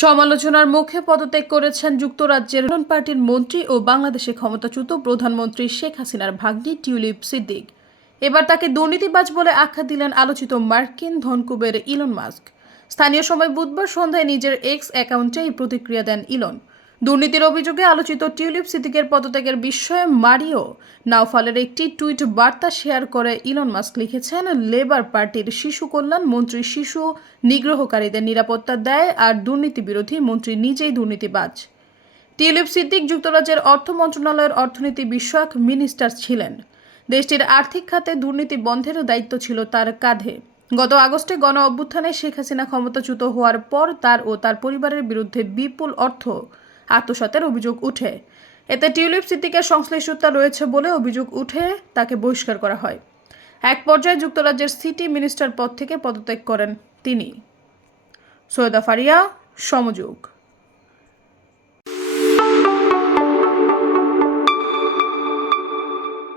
সমালোচনার মুখে পদত্যাগ করেছেন যুক্তরাজ্যের পার্টির মন্ত্রী ও বাংলাদেশে ক্ষমতাচ্যুত প্রধানমন্ত্রী শেখ হাসিনার ভাগ্নি টিউলিপ সিদ্দিক। এবার তাকে দুর্নীতিবাজ বলে আখ্যা দিলেন আলোচিত মার্কিন ধনকুবের ইলন মাস্ক। স্থানীয় সময় বুধবার সন্ধ্যায় নিজের এক্স অ্যাকাউন্টে এই প্রতিক্রিয়া দেন ইলন। দুর্নীতির অভিযোগে আলোচিত টিউলিপ সিদ্দিকের পদত্যাগের বিষয়ে মারিও নাওফালের একটি টুইট বার্তা শেয়ার করে ইলন মাস্ক লিখেছেন, লেবার পার্টির শিশু কল্যাণ মন্ত্রী শিশু নিগ্রহকারীদের নিরাপত্তা দেয় আর দুর্নীতি বিরোধী মন্ত্রী নিজেই দুর্নীতিবাজ। টিউলিপ সিদ্দিক যুক্তরাজ্যের অর্থ মন্ত্রণালয়ের অর্থনীতি বিষয়ক মিনিস্টার ছিলেন। দেশটির আর্থিক খাতে দুর্নীতি বন্ধের দায়িত্ব ছিল তার কাঁধে। গত আগস্টে গণ অভ্যুত্থানে শেখ হাসিনা ক্ষমতাচ্যুত হওয়ার পর তার ও তার পরিবারের বিরুদ্ধে বিপুল অর্থ আত্মসাতের অভিযোগ উঠে। এতে টিউলিপ সিদ্দিকের সংশ্লিষ্টতা রয়েছে বলে অভিযোগ উঠে তাকে বহিষ্কার করা হয়। এক পর্যায়ে যুক্তরাজ্যের সিটি মিনিস্টার পদ থেকে পদত্যাগ করেন তিনি। সৈয়দা ফারিয়া, সমযোগ।